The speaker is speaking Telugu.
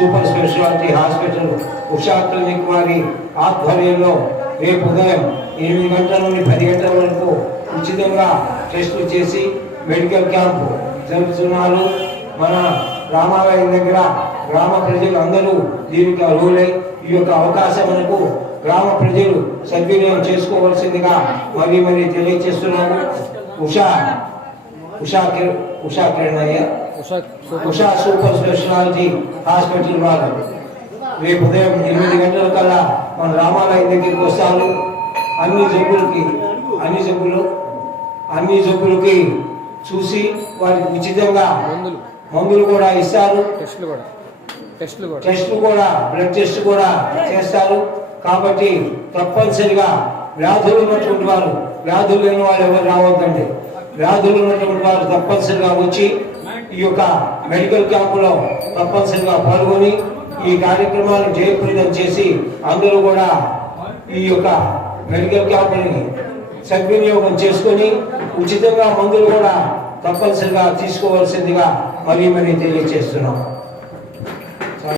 Super speciality hospital Usha clinic వారి ఆధ్వర్యంలో రేపు ఉదయం 8 గంటల నుండి 10 గంటల వరకు ఉచితంగా టెస్టులు చేసి మెడికల్ క్యాంపు జరుపుతున్నారు. మన రామాలయం దగ్గర గ్రామ ప్రజలు అందరూ దీనికి అర్హులై ఈ యొక్క అవకాశమునకు గ్రామ ప్రజలు సద్వినియోగం చేసుకోవాల్సిందిగా మరీ తెలియజేస్తున్నాను. ఉషా సూపర్ స్పెషాలిటీ హాస్పిటల్ వారు రేపు ఉదయం 8 గంటల కల్లా మన రామాలయం దగ్గరికి వస్తారు. అన్ని జబ్బులకి చూసి వారికి ఉచితంగా మందులు కూడా ఇస్తారు. టెస్టులు కూడా బ్లడ్ టెస్ట్ కూడా చేస్తారు. కాబట్టి తప్పనిసరిగా వ్యాధులు ఉన్నటువంటి వారు, వ్యాధులు లేని వాళ్ళు ఎవరు రావద్దండి. వ్యాధులు ఉన్నటువంటి వారు తప్పనిసరిగా వచ్చి ఈ యొక్క మెడికల్ క్యాంపులో తప్పనిసరిగా పాల్గొని ఈ కార్యక్రమాన్ని జయప్రదం చేసి అందరూ కూడా ఈ యొక్క మెడికల్ క్యాంపుని సద్వినియోగం చేసుకొని ఉచితంగా మందులు కూడా తప్పనిసరిగా తీసుకోవాల్సిందిగా మరీ తెలియజేస్తున్నాం.